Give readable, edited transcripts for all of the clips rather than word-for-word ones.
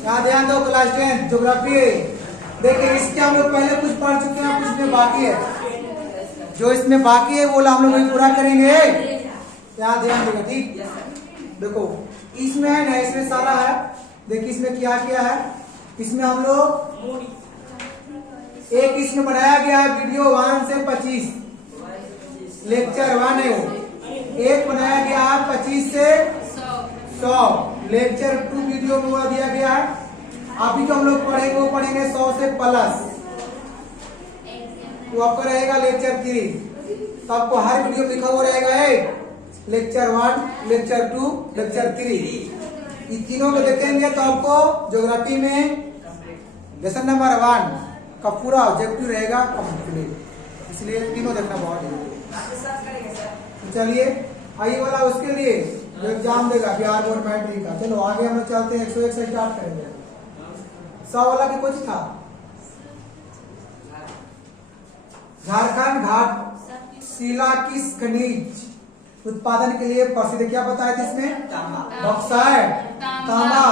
यहाँ ध्यान दो, क्लास 10 ज्योग्राफी। देखिए इसके हम लोग पहले कुछ पढ़ चुके हैं, कुछ में बाकी है। जो इसमें बाकी है वो हम लोग पूरा करेंगे। यहाँ ध्यान देगा, ठीक। देखो इसमें है ना, इसमें सारा है। देखिए इसमें क्या क्या है। इसमें हम लोग एक इसमें बनाया गया है वीडियो 1 से 25, लेक्चर 1 है वो। एक बनाया गया है 25 से 100, लेक्चर 2 वीडियो में वो दिया गया है। अभी जो हम लोग पढ़ेंगे वो पढ़ेंगे 100 से प्लस, वो आपका रहेगा लेक्चर 3। तो आपको हर वीडियो लिखा हुआ रहेगा लेक्चर 1, लेक्चर 2, लेक्चर 3। इन तीनों को देखेंगे तो आपको ज्योग्राफी में लेसन नंबर 1 का पूरा ऑब्जेक्टिव रहेगा कंप्लीट। इसलिए तीनों देखना बहुत जरूरी है। तो चलिए आइए वाला उसके लिए जो एग्जाम देगा बिहार बोर्ड मैट्रिक का। चलो आगे हम लोग चलते हैं, 101 से स्टार्ट करेंगे। 100 वाला भी कुछ था। झारखंड घाट शिला किस खनिज उत्पादन के लिए प्रसिद्ध, क्या बताया था इसमें? बॉक्साइट, तांबा,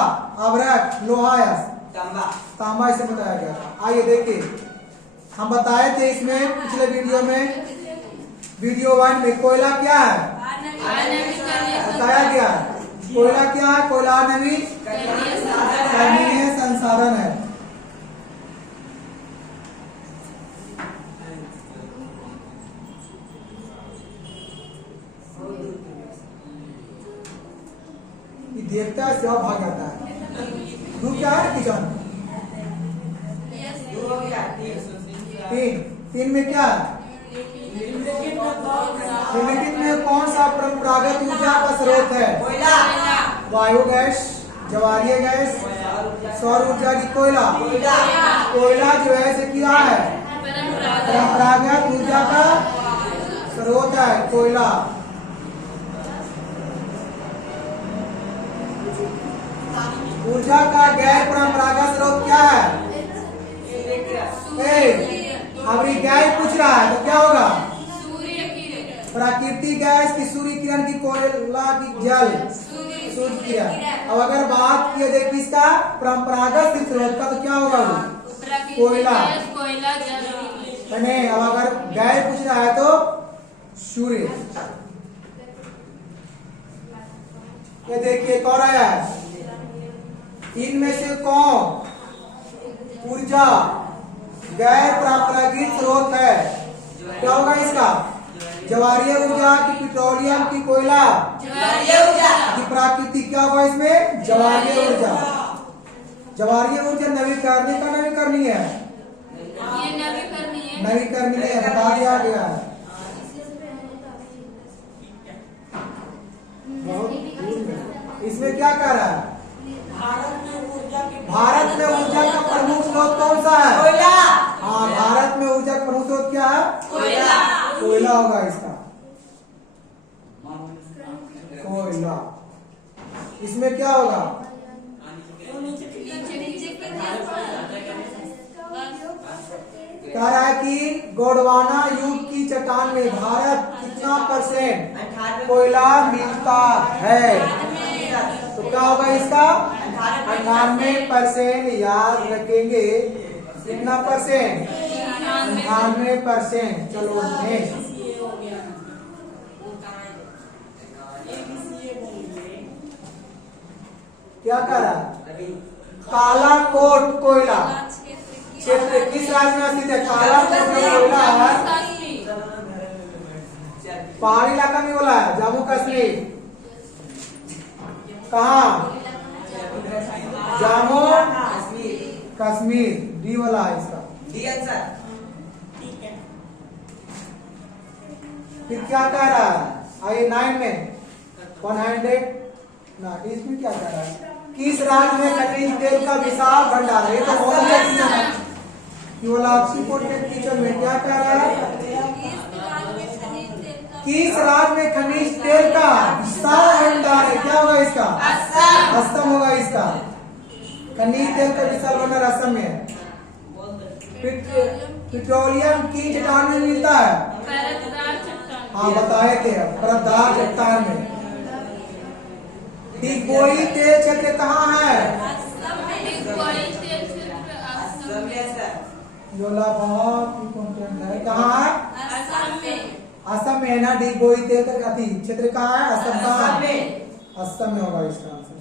अभ्रक, लोहा, तांबा इसे बताया गया था। आइए देखिए, हम बताए थे इसमें पिछले वीडियो में, वीडियो 1 में कोयला क्या है बताया गया। कोयला क्या है? कोयला नवीकरणीय संसाधन है। देखता है सेवा भाग जाता है। दो क्या है किचन? 3 में क्या है? निम्नलिखित में कौन सा परंपरागत ऊर्जा का स्रोत है? वायु गैस, ज्वारीय गैस, सौर ऊर्जा की कोयला। कोयला जो है इसे क्या है? परंपरागत ऊर्जा का स्रोत है कोयला। ऊर्जा का गैर परंपरागत स्रोत क्या है? अभी गैस पूछ रहा है तो क्या होगा? प्राकृतिक गैस की, सूर्य किरण की, कोयला की, जल, सूर्य किरण। अब अगर बात किया जाए किसका परंपरागत स्रोत का तो क्या होगा? कोयला। नहीं, अब अगर गैस पूछ रहा है तो सूर्य। ये देखिए कौन आया है? इनमें से कौन ऊर्जा गैर परंपरागत स्रोत है? क्या होगा इसका? ज्वारीय ऊर्जा की, पेट्रोलियम की, कोयला की, प्राकृतिक। क्या होगा इसमें? ज्वारीय ऊर्जा। ज्वारीय ऊर्जा नवीकरणीय का नवीकरणीय है, नवीकरणीय है, बता दिया गया है। इसमें क्या कह रहा है? भारत में ऊर्जा का प्रमुख स्रोत कौन सा है? कोयला। हाँ, भारत में ऊर्जा का प्रमुख स्रोत क्या है? कोयला होगा इसका, कोयला। इसमें क्या होगा? कह रहा है कि गोंडवाना युग की चट्टान में भारत कितना % कोयला मिलता है? तो क्या होगा इसका? 98%। याद रखेंगे कितना %? 98%। चलो नेक्स्ट। क्या कर रहा है? काला कोट कोयला क्षेत्र किस राज्य में स्थित है? काला कोट कोयला है पहाड़ी इलाका में, बोला है जम्मू कश्मीर। कहाँ? जम्मू कश्मीर। डी वाला है इसका, डी आंसर। फिर क्या कह रहा है? आइए 9 में 100 ना, इसमें क्या कह रहा है? किस राज्य में खनिज तेल का विशाल भंडार है? ये तो बहुत अच्छा है। किचन में क्या कह रहा है? किस राज्य में खनिज तेल का विशाल भंडार है? क्या होगा इसका? असम होगा इसका। खनिज तेल का विशाल भंडार असम में है। पेट्रोलियम की चट्टान में मिलता है? हाँ बताए थे, परतदार चट्टान में। डिगबोई तेल क्षेत्र कहाँ है? योला बहुत इम्पोर्टेंट है। कहाँ है? असम में है ना। डिगबोई तेल का क्षेत्र कहाँ है? असम का। असम में होगा इसका आंसर।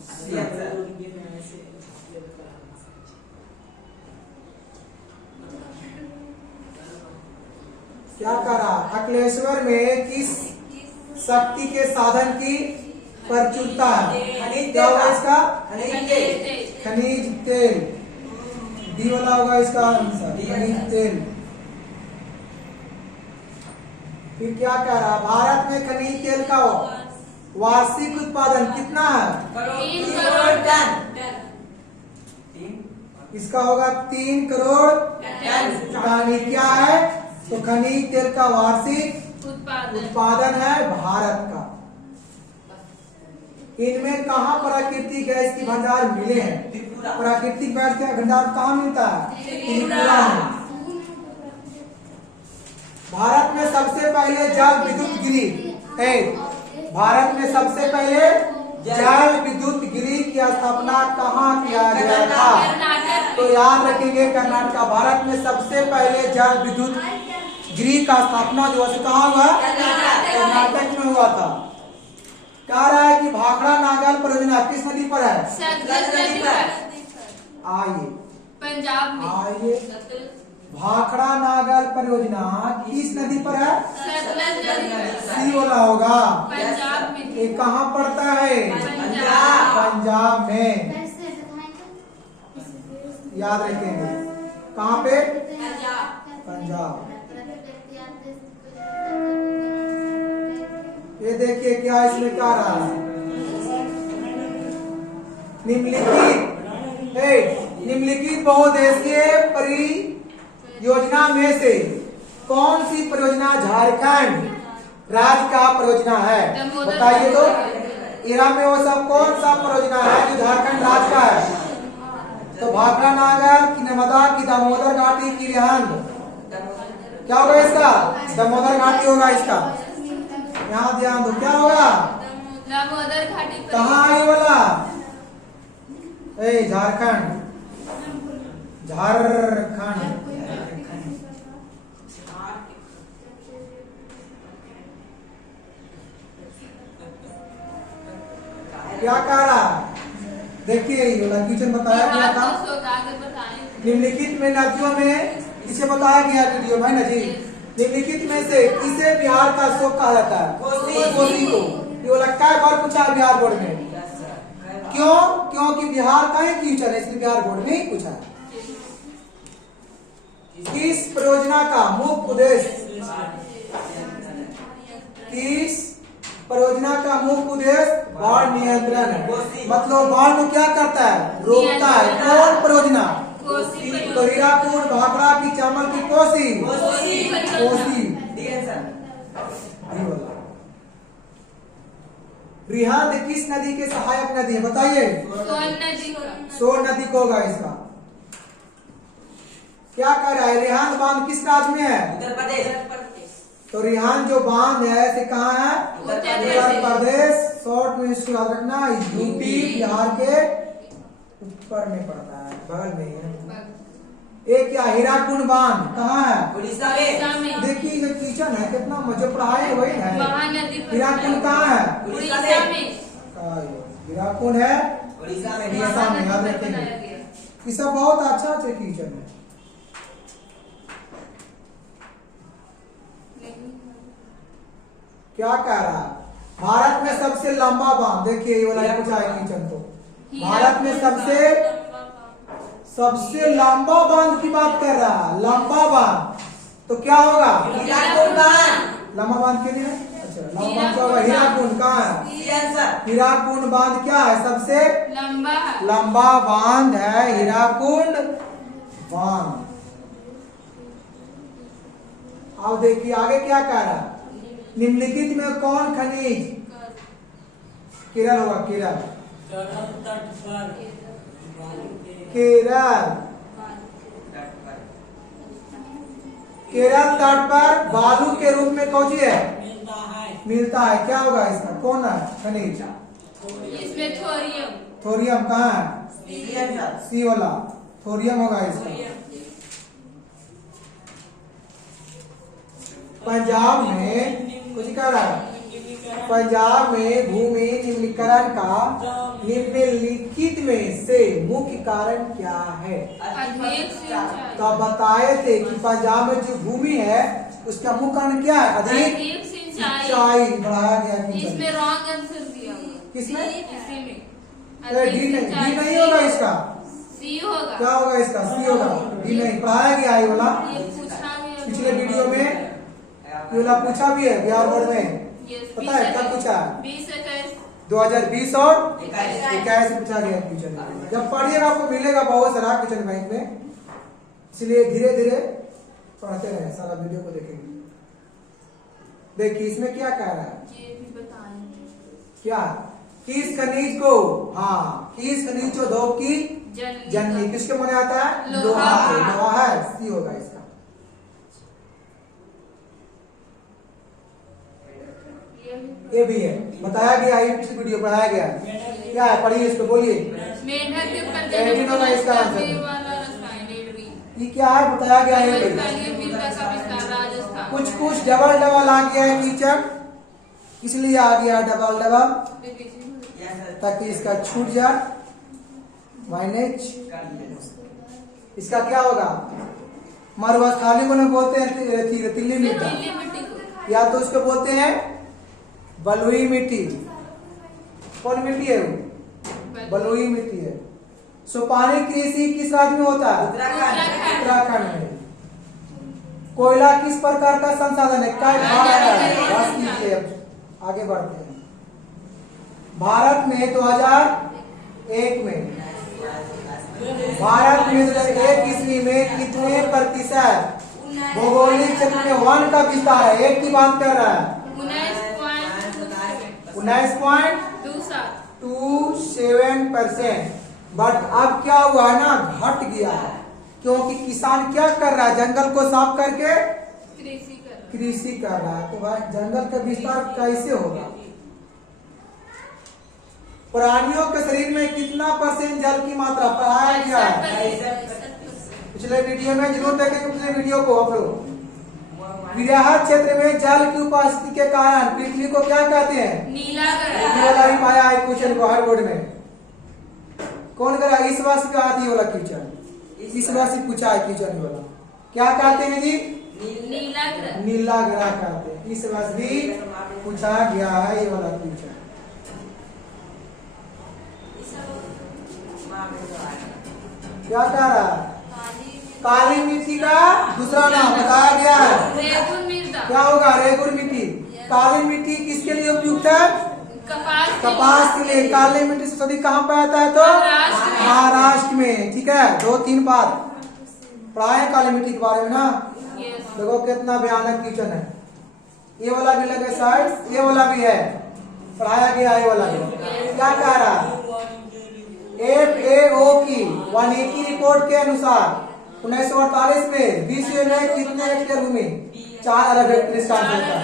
क्या करा? अकलेश्वर में किस शक्ति के साधन की प्रचुरता है? क्या होगा इसका? खनिज तेल। डी वाला होगा इसका आंसर, खनिज तेल। फिर क्या कह रहा? भारत में खनिज तेल का वार्षिक उत्पादन कितना है? 3 करोड़ टन। इसका होगा 3 करोड़ टन। क्या है? तो खनिज तेल का वार्षिक उत्पादन है भारत का। इनमें कहाँ प्राकृतिक गैस की भंडार मिले हैं? प्राकृतिक गैस का भंडार कहाँ मिलता है? त्रिपुरा में। भारत में सबसे पहले जल विद्युत ग्रिड भारत में सबसे पहले जल विद्युत ग्रिड की स्थापना कहाँ किया गया था? तो याद रखेंगे कर्नाटक। भारत में सबसे पहले जल विद्युत ग्रिड का स्थापना जो है कहाँ हुआ? कर्नाटक में हुआ था। कह रहा है कि भाखड़ा नागल परियोजना किस नदी पर है? आइए पंजाब में। आइए, भाखड़ा नागल परियोजना किस नदी पर है? सी वाला होगा। पंजाब में। ये कहाँ पड़ता है? पंजाब में। याद रखेंगे कहाँ पे? पंजाब। ये देखिए क्या इसमें क्या रहा है? निम्नलिखित बहुउद्देशीय परियोजना में से कौन सी परियोजना झारखंड राज्य का परियोजना है? बताइए तो। इरा में वो सब कौन सा परियोजना है जो झारखंड राज्य का है? तो भाखड़ा नागर की, नर्मदा की, दामोदर घाटी की, रिहंद। क्या होगा इसका? दामोदर घाटी होगा इसका। यहाँ ध्यान दो, क्या होगा? दामोदर घाटी। कहाँ आई वाला? झारखंड। झारखंड। क्या कह रहा? देखिए क्वेश्चन बताया गया था। निम्नलिखित में नदियों में इसे बताया गया वीडियो में ना जी। निम्नलिखित में से किसे बिहार का शोक कहा जाता है? कोसी को। ये लगता है बार पूछा बिहार बोर्ड में। क्यों? क्योंकि बिहार का ही फ्यूचर है, इसलिए बिहार बोर्ड में ही पूछा है। किस परियोजना का मुख्य उद्देश्य? किस परियोजना का मुख्य उद्देश्य बाढ़ नियंत्रण है? मतलब बाढ़ को क्या करता है? रोकता है। कौन परियोजना? तो हीराकुड, भाखड़ा की, चावल की, कोसी। कोसी। रिहंद किस नदी के सहायक नदी है? बताइए। सोन नदी को होगा इसका। क्या कर रहा है? रिहंद बांध किस राज्य में है? उत्तर प्रदेश। तो रिहंद जो बांध है से कहाँ है? उत्तर प्रदेश। शॉर्ट में इसको याद रखना, यूपी बिहार के ऊपर में पड़ता है, बगल में है। एक क्या हीराकुंड बांध कहाँ है? उड़ीसा में। देखिए जो किचन है कितना मजे पढ़ाई वही है। महानदी। हीराकुंड कहाँ है? उड़ीसा में। हीराकुंड है उड़ीसा में। उड़ीसा में। याद रखेंगे ये सब बहुत अच्छा अच्छा किचन है। क्या कह रहा है? भारत में सबसे लंबा बांध, देखिए ये वाला पूछा है किचन को। भारत में सबसे लंबा बांध की बात कर रहा है। लंबा बांध तो क्या होगा? हीराकुंड बांध। लंबा बांध के लिए अच्छा लंबा बांध क्या होगा? हीराकुंड कहाँ है? हीराकुंड बांध क्या है? सबसे लंबा बांध है हीराकुंड बांध। अब देखिए आगे क्या कह रहा है? निम्नलिखित में कौन खनिज? केरल होगा, केरल। केरल तट पर बालू के रूप में कौन सी है? मिलता है। क्या होगा इसका? कौन है खनिज? इसमें थोरियम। थोरियम कहाँ है? सी वाला थोरियम होगा इसका। पंजाब में कुछ कह रहा है, पंजाब में भूमि निम्नीकरण का निम्नलिखित में से मुख्य कारण क्या है? अधिक सिंचाई। तो आप बताए थे कि पंजाब में जो भूमि है उसका मुख्य कारण क्या है? अधिक सिंचाई। बढ़ाया गया क्यों? इसमें रॉन्ग आंसर दिया हुआ। किसमें? इसी में डी नहीं होगा इसका। सी होगा। क्या होगा इसका? सी होगा। डी नहीं पढ़ाया गया ये वाला। ये पूछा भी है। पिछले वीडियो में ये वाला पूछा भी है बिहार बोर्ड में। पता है क्या पूछा? 2020 और 21 पूछा गया क्वेश्चन। जब पढ़िएगा आपको मिलेगा बहुत सारा क्वेश्चन बैंक में, इसलिए धीरे धीरे पढ़ते रहे, सारा वीडियो को देखेंगे। देखिए इसमें क्या कह रहा है, ये भी बताएंगे। क्या किस खनिज को, हाँ किस खनिज को धोप की जननी किसके माने आता है? लोहा। लोहा है, सी होगा इसका। ये भी है, बताया गया है, पिछली वीडियो पढ़ाया गया है। क्या है पढ़िए इसको, बोलिए। मेंढक के एडिन होगा इसका आंसर। राजस्थान। ये क्या है बताया गया है। कुछ कुछ डबल डबल आ गया है टीचर, इसलिए आ गया डबल डबल, ताकि इसका छूट जाए माइनेज। इसका क्या होगा? मरुस्थलीय को बोलते हैं रेतीली मिट्टी, या तो उसको बोलते हैं बलुई मिट्टी। कौन मिट्टी है वो? बलुई मिट्टी है। सोपानी कृषि किस राज्य में होता है? उत्तराखंड में। कोयला किस प्रकार का संसाधन है? क्या बस कीजिए, आगे बढ़ते हैं। भारत में 2001 में, भारत में 2001 ईस्वी में कितने प्रतिशत भौगोलिक क्षेत्र में वन का विस्तार है? एक की बात कर रहा है। 19.27%। बट अब क्या हुआ है ना, घट गया है, क्योंकि किसान क्या कर रहा है? जंगल को साफ करके कृषि कर रहा है। तो भाई जंगल का विस्तार कैसे होगा? प्राणियों के शरीर में कितना % जल की मात्रा पढ़ाया गया है पिछले वीडियो में, जरूर देखेंगे पिछले वीडियो को आप लोग। विराहत क्षेत्र में जल की उपस्थिति के कारण पृथ्वी को क्या कहते हैं? नीला भी पाया है क्वेश्चन को हर बोर्ड में। कौन करा? इस वर्ष का आती वाला क्वेश्चन, इस वर्ष ही पूछा है क्वेश्चन वाला। क्या कहते हैं जी? नीला ग्रह कहते हैं। इस वर्ष भी पूछा गया है ये वाला क्वेश्चन। क्या कह रहा है? काली मिट्टी का दूसरा नाम बताया गया है। क्या होगा? रेगुर मिट्टी। काली मिट्टी किसके लिए उपयुक्त है? कपास के लिए। काली मिट्टी से सदी कहाँ पे आता है? तो महाराष्ट्र में। ठीक है, 2-3 बार पढ़ाए काली मिट्टी के बारे में ना। देखो कितना भयानक क्वेश्चन है। ये वाला भी लगे साइड, ये वाला भी है, पढ़ाया गया ये वाला भी। क्या कह रहा है? FAO की वानिकी रिपोर्ट के अनुसार 1948 में विश्व में कितने हेक्टेयर भूमि? 4 अरब हेक्टेयर इसका आंसर होता है।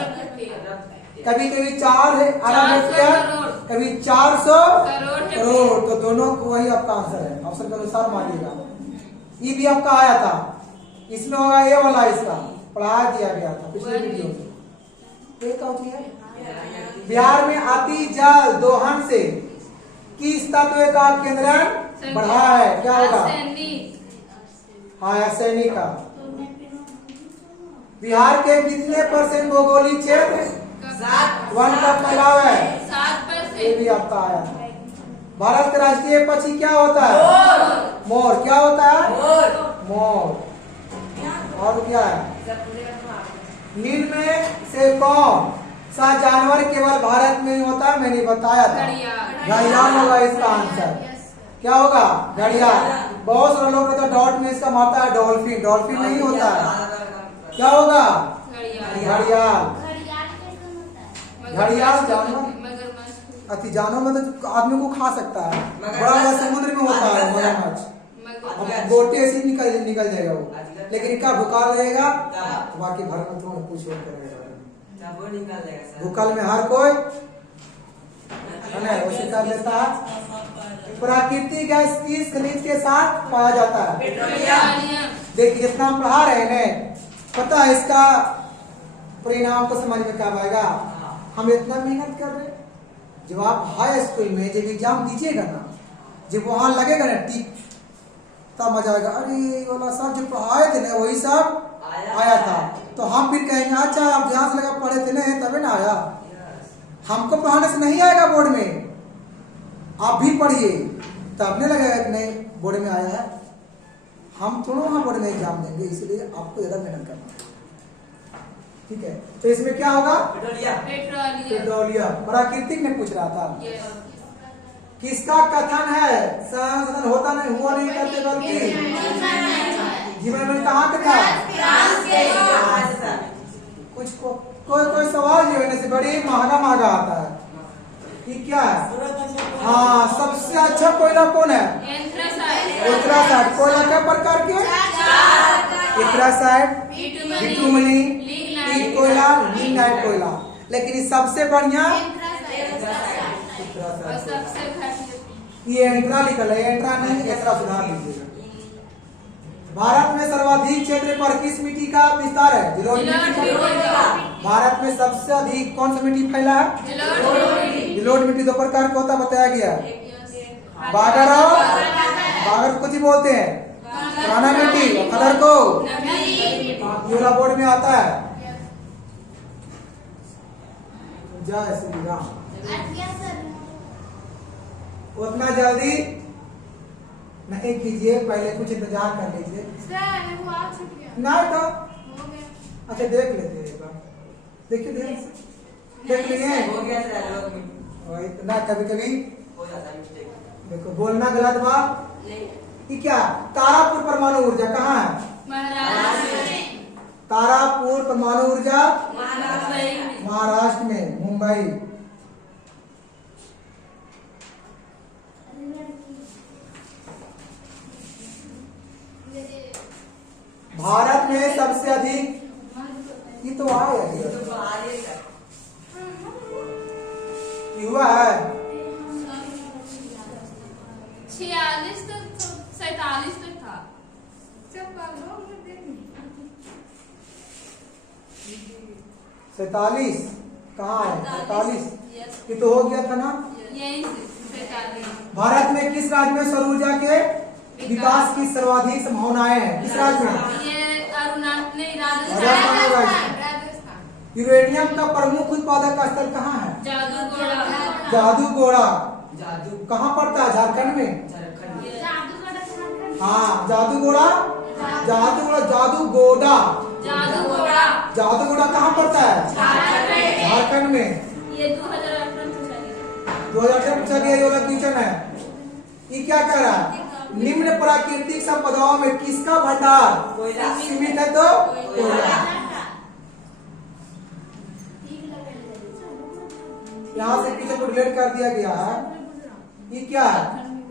कभी कभी 4 अरब हेक्टेयर, कभी 400 करोड़। तो दोनों को वही आपका आंसर है, ऑप्शन के अनुसार मानिएगा। ये भी आपका आया था, इसमें होगा ये वाला, इसका पढ़ा दिया गया था पिछले वीडियो में। बिहार में अति जल दोहन से किस तत्व का केंद्रण बढ़ा है? क्या होगा? हाँ, आर्सेनिक का। बिहार के कितने % भौगोलिक क्षेत्र वन का फैलाव है? 7%। ये भी आपका आया था। भारत का राष्ट्रीय पक्षी क्या होता है? मोर। क्या होता है? मोर। और क्या है? नील में से कौन सा जानवर केवल भारत में ही होता है? मैंने बताया था, घड़ियाल होगा इसका आंसर। क्या होगा? घड़ियाल। बहुत सारे लोग तो डॉट में इसका मारता है डॉल्फिन, डॉल्फिन नहीं होता है। क्या होगा? घड़ियाल। घड़ियाल जानवर अति जानवर मतलब आदमी को खा सकता है, बड़ा बड़ा समुद्र में होता है मगरमच्छ। गोटे ऐसे निकल जाएगा वो, लेकिन इनका भूकाल रहेगा तो बाकी भर में तो कुछ करेगा। भूकाल में हर कोई है ना, उसे कर लेता है। प्राकृतिक गैस किस खनिज के साथ पाया जाता है? पेट्रोलियम। देखिए जितना हम पढ़ा रहे हैं पता है इसका परिणाम को समझ में कब आएगा? हम इतना मेहनत कर रहे हैं, जब आप हाई स्कूल में जब एग्जाम दीजिएगा ना, जब वहां लगेगा ना टिक, तब मजा आएगा। अरे ये वाला सब जो पढ़ाए थे ना वही सब आया था, तो हम फिर कहेंगे अच्छा आप ध्यान से लगा पढ़े थे ना तभी ना आया। हमको पढ़ाने से नहीं आएगा बोर्ड में, आप भी पढ़िए तब नहीं लगेगा कि नहीं बोर्ड में आया है। हम थोड़ा वहां बोर्ड में एग्जाम देंगे, इसलिए आपको ज्यादा मेहनत करना है, ठीक है। तो इसमें क्या होगा? पेट्रोलियम। प्राकृतिक ने पूछ रहा था, किसका कथन है संशोधन होता नहीं, हुआ नहीं करते बल्कि जीवन में कहाँ का था? कुछ कोई सवाल जो है बड़ी महंगा आता है, ये क्या है? हाँ, सबसे अच्छा कोयला कौन है? एंथ्रासाइड। कोयला क्या प्रकार के? एंथ्रासाइड, बिटुमनी, ईट कोयला, लिग्नाइट कोयला। लेकिन ये सबसे बढ़िया ये एंट्रा निकल है, एंट्रा नहीं, एंट्रा सुधार लीजिएगा। भारत में सर्वाधिक क्षेत्र पर किस मिट्टी का विस्तार है? जलोढ़ मिट्टी। भारत में सबसे अधिक कौन सा मिट्टी फैला है? जलोढ़ मिट्टी। दो प्रकार का होता बताया गया, बागर और बागर कुछ ही बोलते हैं, पुराना मिट्टी, कलर को योला बोर्ड में आता है। जय श्री राम। उतना जल्दी नहीं कीजिए, पहले कुछ इंतजार कर लीजिए। नहीं तो अच्छा देख लेते हैं एक बार, देखिए देख लिए ना, कभी कभी देखो बोलना गलत बात कि क्या? तारापुर परमाणु ऊर्जा कहाँ है? महाराष्ट्र में। तारापुर परमाणु ऊर्जा महाराष्ट्र में, मुंबई। भारत में सबसे अधिक, ये तो युवा है 46 तक 47 तक था। 47 कहाँ है? 47 ये तो हो गया था ना। यही 47। भारत में किस राज्य में सौर ऊर्जा के विकास की सर्वाधिक संभावनाएं हैं? किस राज्य में? ये अरुणाचल नहीं, राजस्थान। राजस्थान। यूरेनियम का प्रमुख उत्पादक स्थल कहाँ है? जादूगोड़ा। जादूगोड़ा कहाँ पड़ता है? झारखंड में। हाँ, जादूगोड़ा जादूगोड़ा जादूगोड़ा कहाँ पड़ता है? झारखंड में। ये 2018 पूछा गया, ये वाला क्वेश्चन है। ये क्या कह रहा है? निम्न प्राकृतिक संपदाओं में किसका भंडार सीमित है? तो कोयला। यहाँ से पीछे को रिलेट कर दिया गया है। ये क्या है?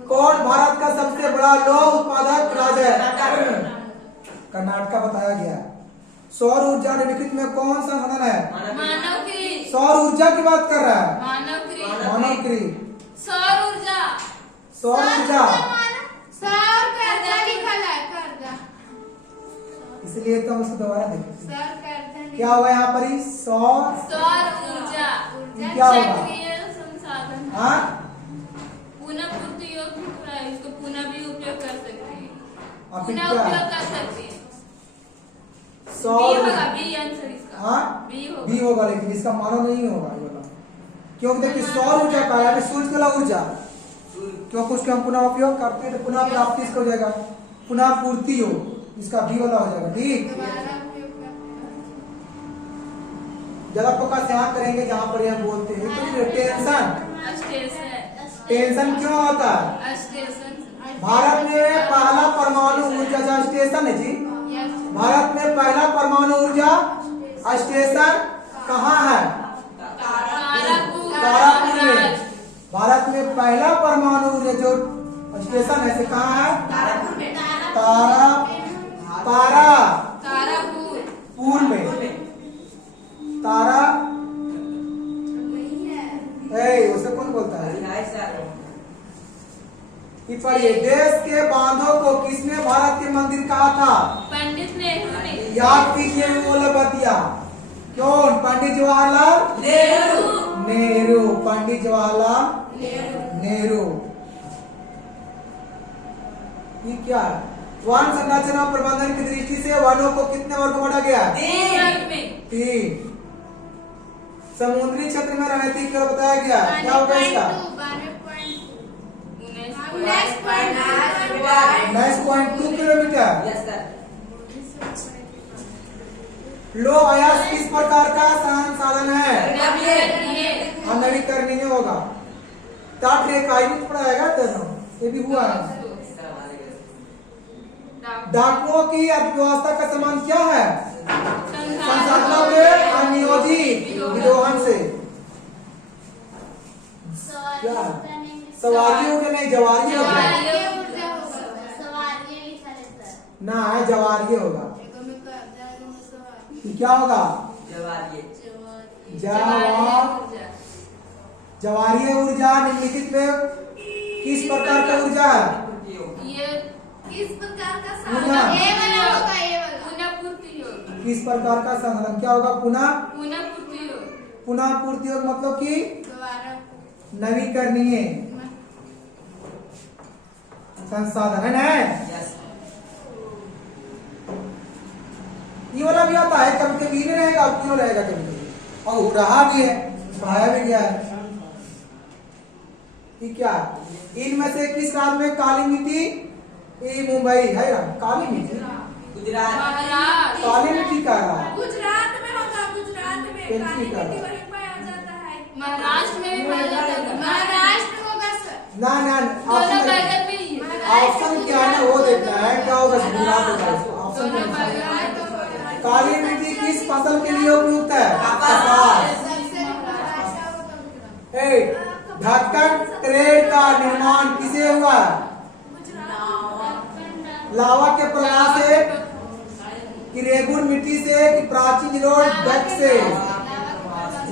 कौन भारत का सबसे बड़ा लौह उत्पादक राज्य है? कर्नाटका बताया गया। सौर ऊर्जा निम्नलिखित में कौन सा साधन है? मानवक्रिय। सौर ऊर्जा की बात कर रहा है। मानवक्रिय। सौर ऊर्जा। इसलिए तो उसको दोबारा देखें क्या हुआ यहाँ पर? सौर ऊर्जा क्या होगा? चक्रीय संसाधन। हाँ, पुनः पूर्ति योग्य है, इसको पुनः भी उपयोग कर सकते हैं, और फिर पुनः क्या? उपयोग कर सकते हैं। सौर बी होगा, बी आंसर इसका। हाँ, बी होगा, लेकिन इसका मानव नहीं होगा ये वाला, क्योंकि देखिए सौर ऊर्जा का है सूर्य की ऊर्जा, क्योंकि उसके हम पुनः उपयोग करते हैं तो पुनः प्राप्ति इसका हो जाएगा, पुनः पूर्ति हो, इसका बी वाला हो जाएगा। ठीक, ज्यादा फोकस यहाँ करेंगे जहाँ पर हम बोलते हैं तो टेंशन क्यों होता है? भारत में पहला परमाणु ऊर्जा स्टेशन है जी, भारत में पहला परमाणु ऊर्जा स्टेशन कहाँ है? तारापुर में। भारत में पहला परमाणु ऊर्जा जो स्टेशन है कहाँ है? तारापुर में। उसे कौन बोलता है? कि पढ़िए, देश के बांधों को किसने भारत के मंदिर कहा था? पंडित नेहरू ने। याद कीजिए वो बतिया। कौन? पंडित जवाहरलाल नेहरू। पंडित जवाहरलाल नेहरू। ये क्या है? वन संरचना प्रबंधन की दृष्टि से वनों को कितने वर्ग बांटा गया? 3। समुद्री क्षेत्र में रहती क्या बताया गया? क्या होगा इसका? 19.2 किलोमीटर। लो अयस्क किस प्रकार का साधन है? नवीकरणीय होगा। तट रेखा भी पढ़ाएगा दोनों, ये भी हुआ है। डाकुओं की अर्थव्यवस्था का संबंध क्या है? संसाधनों के अनियोजित विरोहन से। क्या है? सवारियों के नहीं, जवारिये होगा ना, है जवारिये होगा। क्या होगा? जवारिये ऊर्जा निम्नलिखित में किस प्रकार का ऊर्जा है? किस प्रकार का पुनः पूर्ति योग। किस प्रकार का संसाधन? क्या होगा? पुनः पूर्ति योग। पुनः पूर्ति योग मतलब कि नवीकरणीय संसाधन है। ये वाला भी आता है, कभी कभी नहीं रहेगा, अब क्यों रहेगा कभी कभी, और रहा भी है, पढ़ाया भी गया है। ठीक क्या? इनमें से किस राज्य में काली मिट्टी? ये मुंबई है ना काली मिट्टी? गुजरात। काली मिट्टी का है गुजरात में होगा, गुजरात में काली मिट्टी वहीं पाया जाता है। महाराष्ट्र में भी पाया जाता है। महाराष्ट्र में होगा सर। ना दोनों बैगन भी ऑप्शन क्या है ना वो देखना है, क्या होगा? गुजरात होगा ऑप्शन। काली मिट्टी किस फसल के लिए उपयुक्त है? कपास। ढक्कन ट्रेन का निर्माण किसे हुआ? लावा के प्रवाह से, कि रेगुन मिट्टी से, कि प्राचीन जलोढ़ डक से?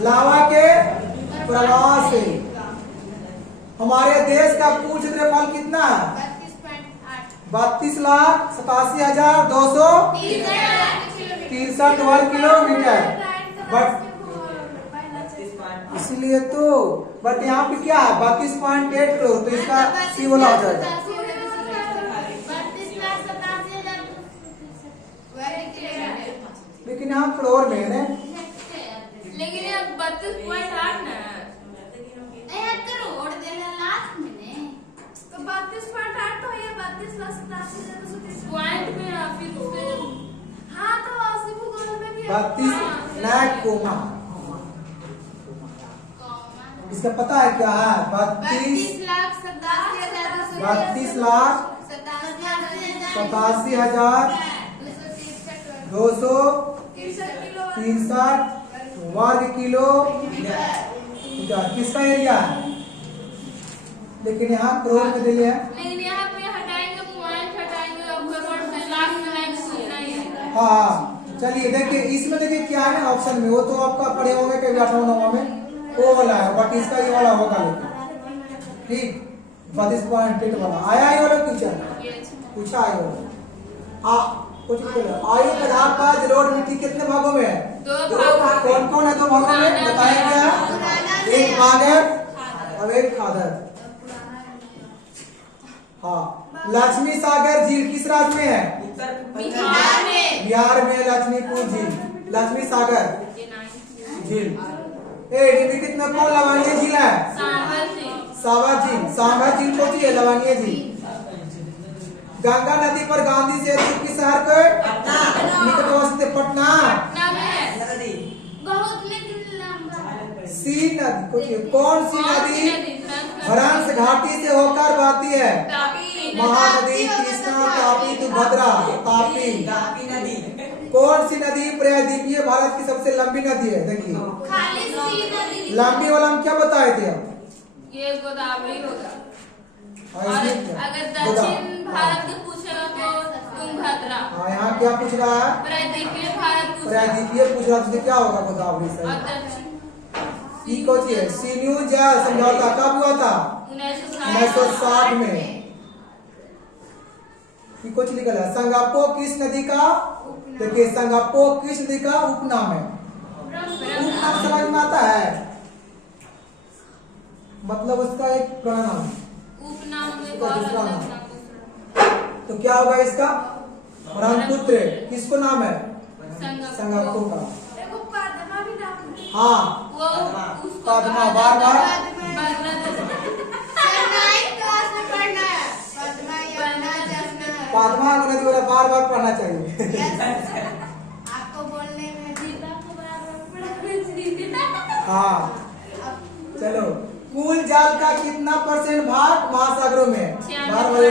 लावा के प्रवाह से। हमारे देश का कुल क्षेत्रफल कितना है? 32,87,263 वर्ग किलोमीटर। बट इसलिए तो बट यहाँ पे क्या है? 32.8 करोड़, तो इसका सी वाला हो जाएगा। लेकिन यहाँ करोड़ में है, लेकिन ये 32.8 ना करोड़ तो 32.8 तो ये 32,87,263 पॉइंट में आप फिर उसके हाँ तो अस्सी भूगोल में भी 32 लाख कोमा। इसका पता है क्या है? 32,87,263 वर्ग किलोमीटर। किसका एरिया है? लेकिन यहाँ करोड़ में दे लिया है। लेकिन यहाँ पे हटाएंगे, पॉइंट हटाएंगे, अब करोड़ से लाख में लाइन सुनना ही है। हाँ चलिए देखिए, इसमें देखिए क्या है ना ऑप्शन में, वो तो आपका पढ़े होंगे कभी 8वां में, वो वाला है, बट इसका ये वाला होगा। लेकिन ठीक 32.8 वाला आया, ये वाला पूछा है वो। कुछ आयु के आधार पर जलोढ़ मिट्टी कितने भागों में है? 2 भाग। कौन कौन है 2 भागों में बताया गया? एक बागर और एक खादर। हाँ, लक्ष्मी सागर झील किस राज्य में है? बिहार में। बिहार में लक्ष्मीपुर झील, लक्ष्मी सागर झील। निम्नलिखित में कौन लवणीय झील है? सावर झील। सांभर झील कौन सी है? लवणीय झील। गंगा नदी पर गांधी से किस शहर को निकटवर्ती? पटना। बहुत लेकिन लंबा सी नदी कौन सी नदी भ्रंश घाटी से होकर बहती है? महानदी, कृष्णा, तापी, तुंगभद्रा। तापी नदी। कौन सी नदी प्रायद्वीपीय भारत की सबसे लंबी नदी है? देखिए खाली सी नदी। लंबी वाला हम क्या बताए थे? ये गोदावरी होगा। और इसमें अगर दक्षिण भारत को पूछेगा तो तुंगभद्रा। हाँ, यहाँ क्या पूछ रहा है? प्रायद्वीपीय भारत पूछ रहा है। प्रायद्वीपीय पूछ रहा है, तो क्या होगा? गोदावरी और सही। दक्षिण की कोची है सिन्यू जल समझौता कब हुआ था 1960 में। की कुछ निकल है संगापो किस नदी का, देखिए संगापो किस नदी का उपनाम है। उपनाम समझ में आता है, मतलब उसका एक प्रणाम उपनाम में उसका दूसरा नाम। संगापुत्र तो क्या होगा इसका ब्रह्मपुत्र किसको नाम है संगापो का। देखो पद्मा भी नाम है। हाँ वो उसको पद्मा बार बार बांग्लादेश पद्मा नदी वाला बार बार पढ़ना चाहिए। आपको बोलने में हाँ चलो कुल जल का कितना % भाग महासागरों में, बार बार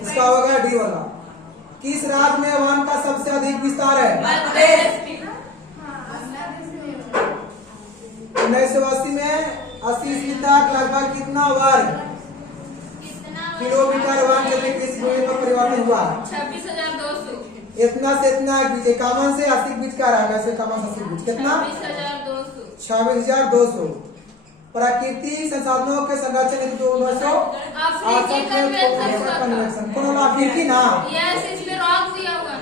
इसका होगा डी वाला। किस राज्य में वन का सबसे अधिक विस्तार है 1980 में 80 ईस्वी तक लगभग कितना वर्ग किलोमीटर वन क्षेत्र किस भूमि पर परिवर्तन हुआ 26,200 इतना से इतना बीच इक्यावन से 80 के बीच का रहा वैसे इक्यावन से 80 बीच कितना 26,200 26,200। प्राकृतिक संसाधनों के संरक्षण हेतु 1968 कौन होगा अफ्रीकी ना यस इसमें रॉक दिया हुआ है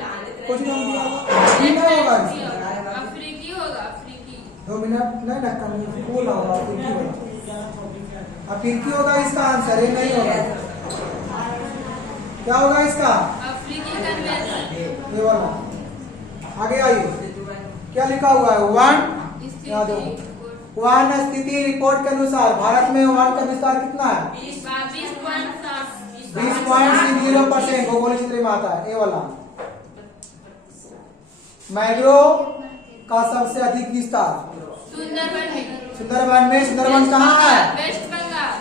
कुछ नाम दिया होगा नहीं होगा अफ्रीकी होगा अफ्रीकी 2 मिनट नहीं ना कम कूल होगा अफ्रीकी होगा अफ्रीकी होगा इसका आंसर है नहीं होगा क्या होगा इसका अफ्रीकी कन्वेंशन ये वाला। आगे आइए क्या लिखा हुआ है वन याद हो वन स्थिति रिपोर्ट के अनुसार भारत में वन का विस्तार कितना है 20.60% भौगोलिक क्षेत्र में आता है। ये वाला मैग्रो का सबसे अधिक विस्तार सुंदरबन में सुंदरबन कहाँ है वेस्ट बंगाल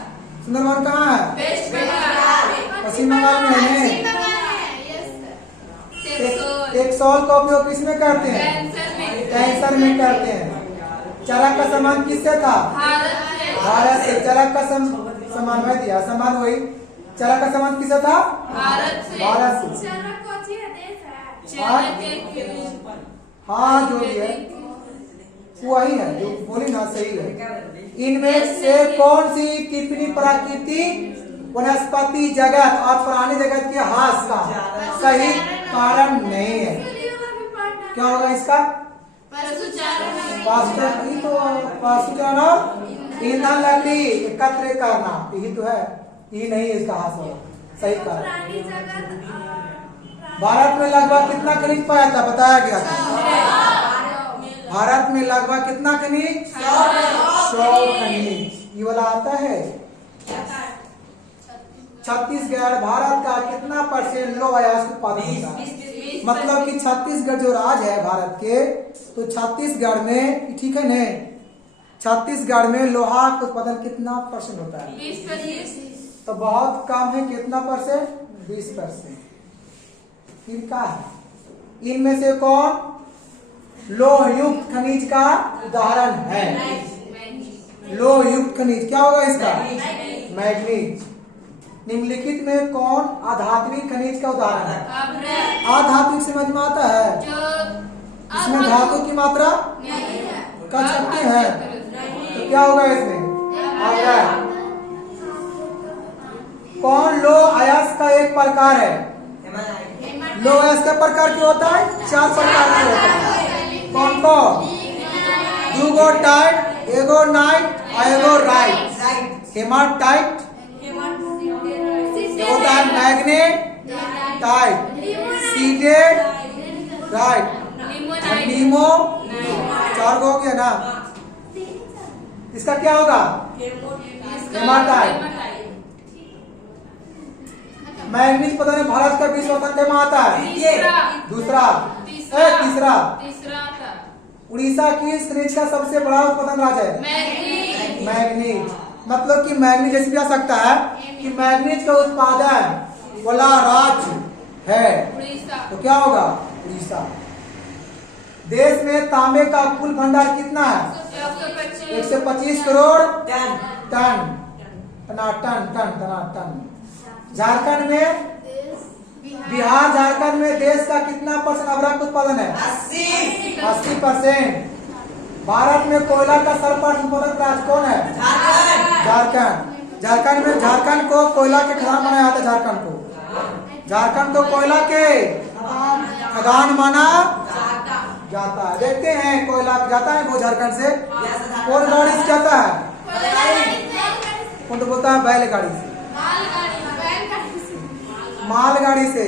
सुंदरबन कहाँ है वेस्ट बंगाल पश्चिम बंगाल में है। टेक्सोल का उपयोग किसमें करते हैं कैंसर में करते हैं। चरक का सम्मान किससे था भारत से। चरक का सम्मान मैं दिया सम्मान वही चरक का सम्मान किससे था भारत से। चरक कोची है देश है। हाँ जो भी है वही है जो बोली ना सही है। इनमें से कौन सी टिप्पणी प्राकृतिक वनस्पति जगत और प्राणी जगत के हास का सही कारण नहीं है। क्या होगा इसका पशुचारण और ईंधन लकड़ी एकत्र करना यही तो है, यही नहीं है इसका हास वाला सही कारण। प्राणी जगत और भारत में लगभग कितना खनिज पाया था बताया गया था। भारत में लगभग कितना खनिज 100 खनिज। ये वाला आता है छत्तीसगढ़ भारत का कितना % लो आयास उत्पादन होता है। मतलब कि छत्तीसगढ़ जो राज्य है भारत के तो छत्तीसगढ़ में ठीक है न छत्तीसगढ़ में लोहा का उत्पादन कितना % होता है 20%। तो बहुत कम है कितना %? 20%। फिर क्या है इनमें से कौन लोह युक्त खनिज का उदाहरण है। लोह युक्त खनिज क्या होगा इसका मैग्नीज। निम्नलिखित में कौन अधात्विक खनिज का उदाहरण है। अधात्विक समझ में आता है इसमें धातु की मात्रा कम सकते हैं तो क्या होगा इसमें आगा। कौन लोह अयस्क का एक प्रकार है। लोह अयस्क का प्रकार क्या होता है 4 प्रकार के होता है। कौन कौन 2 गो टाइट एगो नाइट एगो राइट। हेमाटाइट होता है मैग्नेट टाइट सीडेड राइट नीमो 4 गो हो गया ना। इसका क्या होगा हेमाटाइट। मैग्नीज पता नहीं भारत का विश्व में आता है दूसरा तीसरा था उड़ीसा किस खनिज का सबसे बड़ा उत्पादन राज्य है मैग्नीज। मतलब कि मैग्नीज जैसे भी आ सकता है कि मैग्नीज का उत्पादन वाला राज्य है उड़ीसा। तो क्या होगा उड़ीसा। देश में तांबे का कुल भंडार कितना है 125 करोड़ टन टन। झारखंड में बिहार झारखंड में देश का कितना % अबरक उत्पादन है 80%। भारत में कोयला का सर्वप्रथम उत्पादक राज्य कौन है? झारखंड। झारखंड को कोयला के खदान बनाया था। झारखंड को कोयला के खदान माना जाता है। देखते हैं कोयला जाता है वो झारखंड से। कौन गाड़ी से जाता है? कौन तो बोलता है बैलगाड़ी से, मालगाड़ी से।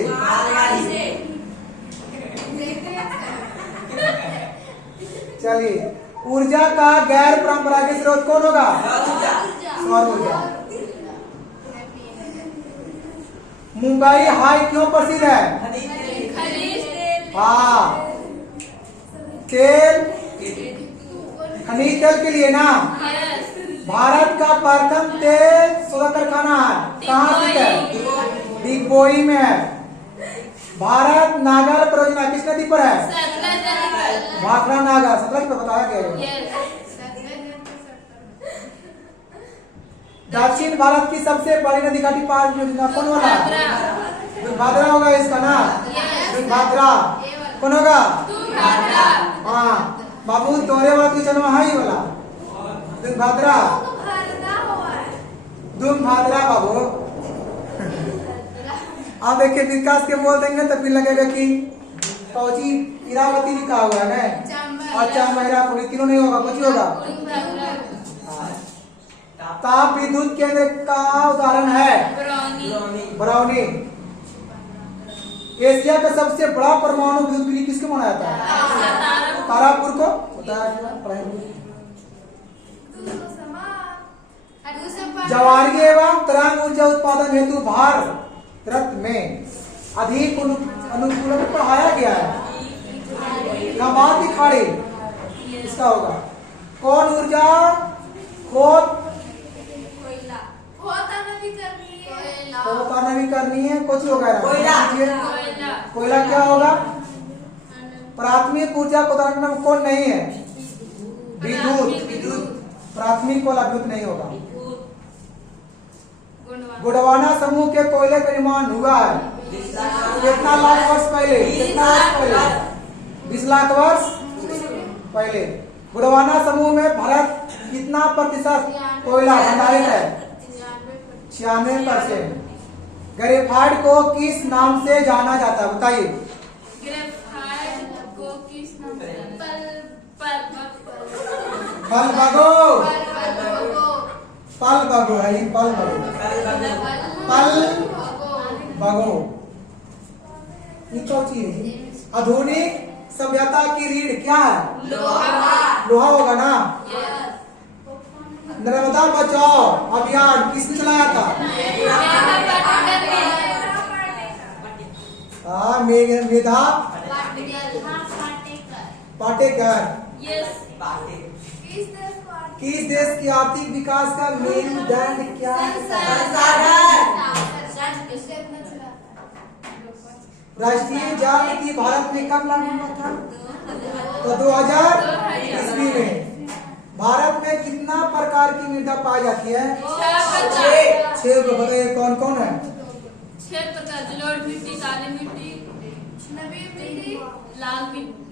चलिए, ऊर्जा का गैर परंपरागत स्रोत कौन होगा? सौर ऊर्जा। मुंबई हाई क्यों प्रसिद्ध है? हाँ, तेल, खनिज तेल के लिए ना। भारत का प्रथम तेल शोधक कारखाना है कहाँ स्थित है? डिगबोई में है। भारत नागर परियोजना किस नदी पर है? भाखड़ा नागर। सतलज पे बताया गया है। दक्षिण भारत की सबसे बड़ी नदी घाटी पार योजना कौन वाला? तुंगभद्रा होगा इसका ना। तुंगभद्रा कौन होगा? हाँ बाबू, तोरे वाला की जन्म है ही वाला तुंगभद्रा। तुंगभद्रा बाबू। आप देखिए विकास के बोल देंगे तो फिर लगेगा कि कौची इरावती लिखा हुआ है ना। अच्छा महिरापुरी तीनों नहीं होगा, कुछ होगा। ताप विद्युत केंद्र का उदाहरण है बरौनी। एशिया का सबसे बड़ा परमाणु विद्युत ग्रिड किसको माना जाता है? तारापुर को। जवारी एवं तरंग ऊर्जा उत्पादन हेतु भारत में अधिक अनुकूलन पढ़ाया गया है। नबाती खाड़ी इसका होगा। कौन ऊर्जा उतारना भी करनी है, कुछ होगा कोयला क्या होगा? प्राथमिक ऊर्जा को उतारना कौन नहीं है? विद्युत। प्राथमिक वाला विद्युत नहीं होगा। गोंडवाना समूह के कोयले का निर्माण हुआ है कितना लाख वर्ष पहले? 20 लाख वर्ष पहले। गोंडवाना समूह में भारत कितना प्रतिशत कोयला भंडारित है? 96%। ग्रेफाइट को किस नाम से जाना जाता है? बताइए। ग्रेफाइट को किस नाम से? पल बगो है। पल बगो ये क्या चीज? आधुनिक सभ्यता की रीढ़ क्या है? लोहा होगा ना। नर्मदा बचाओ अभियान किसने चलाया था? मेधा पाटेकर। किस देश की आर्थिक विकास का मेरुदंड क्या है? राष्ट्रीय जल नीति भारत में कब लागू हुआ था? तो 2000 ईस्वी में। भारत में कितना प्रकार की मृदा पाई जाती है? 6 बताइए कौन कौन है? 6 प्रकार। जलोढ़ मिट्टी, काली मिट्टी, लाल मिट्टी।